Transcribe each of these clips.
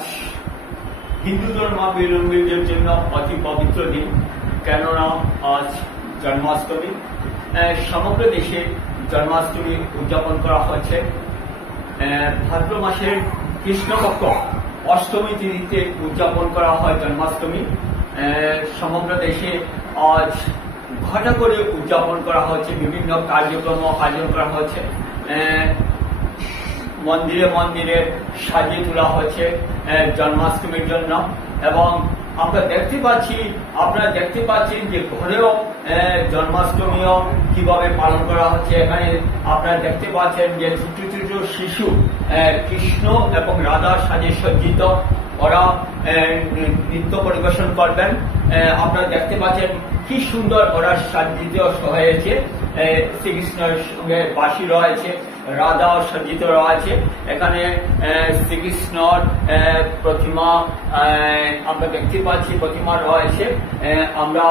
আজ হিন্দু ধর্মাবলম্বীদের জন্য অতি পবিত্র দিন, কেননা আজ জন্মাষ্টমী। সমগ্র দেশে জন্মাষ্টমী উদযাপন করা হচ্ছে। ভাদ্র মাসের কৃষ্ণপক্ষ অষ্টমী তিথিতে উদযাপন করা হয় জন্মাষ্টমী। সমগ্র দেশে আজ ঘটা করে উদযাপন করা হচ্ছে, বিভিন্ন কার্যক্রম আয়োজন করা হচ্ছে। মন্দিরে মন্দিরে সাজিয়ে তোলা হচ্ছে জন্মাষ্টমীর জন্য। এবং আপনারা দেখতে পাচ্ছেন যে ঘরেও জন্মাষ্টমীও কিভাবে পালন করা হচ্ছে। এখানে আপনারা দেখতে পাচ্ছেন যে ছোট ছোট শিশু কৃষ্ণ এবং রাধা সাজে সজ্জিত, ওরা নৃত্য পরিবেশন করবেন। আপনারা দেখতে পাচ্ছেন কি সুন্দর ওরা সজ্জিত হয়েছে। শ্রীকৃষ্ণের সঙ্গে বাঁশি রয়েছে, রাধাও সজ্জিত রয়েছে। এখানে শ্রীকৃষ্ণর প্রতিমা আমরা দেখতে পাচ্ছি, প্রতিমা রয়েছে। আমরা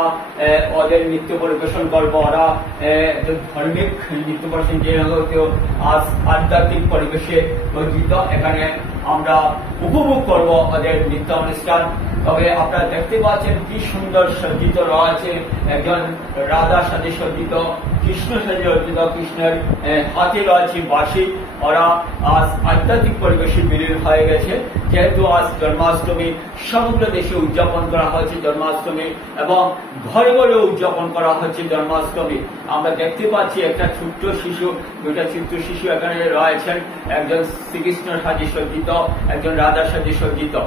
ওদের নৃত্য পরিবেশন করবো। ওরা ধার্মিক নৃত্য পরিবেশন, যে কেউ আধ্যাত্মিক পরিবেশে সজ্জিত। এখানে আমরা উপভোগ করব ওদের নৃত্য অনুষ্ঠান। তবে আপনারা দেখতে পাচ্ছেন কি সুন্দর সজ্জিত রয়েছে। একজন রাধা সাজে সজ্জিত, কৃষ্ণ সাজে সজ্জিত, কৃষ্ণের হাতে রয়েছে বাঁশি। ওরা আজ আধ্যাত্মিক পরিবেশে বিলীন হয়ে গেছে। যেহেতু আজ জন্মাষ্টমী সমগ্র দেশে উদযাপন করা হয়েছে জন্মাষ্টমী, এবং ঘরে ঘরে উদযাপন করা হচ্ছে জন্মাষ্টমী। আমরা দেখতে পাচ্ছি একটা ছোট্ট শিশু, দুটা ছোট্ট শিশু এখানে রয়েছেন। একজন শ্রীকৃষ্ণ সাজে সজ্জিত, একজন রাধা সাজে সজ্জিত।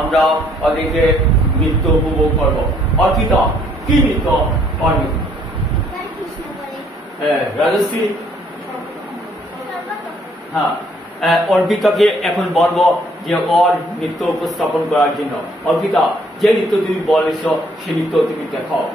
আমরা ওদেরকে নৃত্য উপভোগ করব। অর্পিতা, কি নৃত্য করবে? রাজশ্রী, হ্যাঁ, অর্পিতাকে এখন বলবো যে ওর নৃত্য উপস্থাপন করার জন্য। অর্পিতা, যে নৃত্য তুমি বলেছ সে নৃত্য তুমি দেখাও।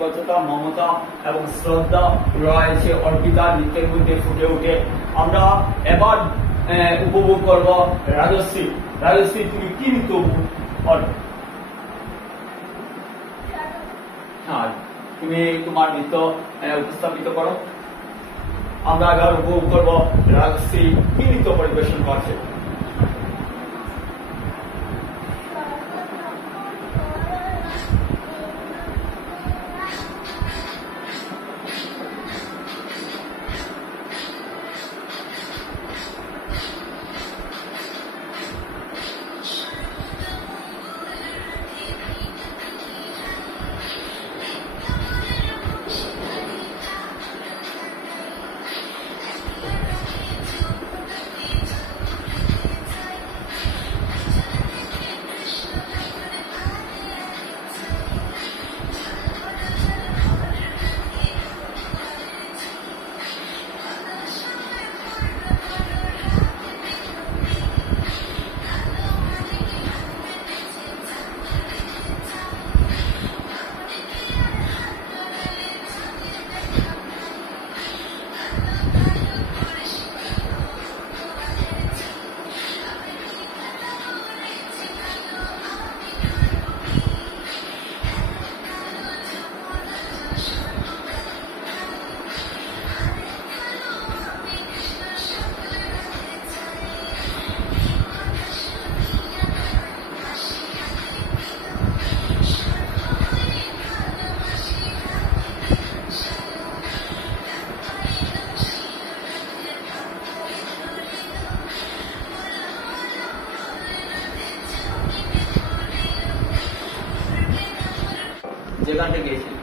কতটা মমতা এবং শ্রদ্ধা রয়েছে অর্পিতার নৃত্যের মধ্যে ফুটে উঠে। আমরা এবার উপভোগ করব রাজশ্রী। রাজশ্রী, তুমি কি নৃত্য করো? হ্যাঁ, তুমি তোমার নৃত্য উপস্থাপিত করো। আমরা এবার উপভোগ করব রাজশ্রী কি নৃত্য পরিবেশন করছে। যে গানটা গেয়েছিল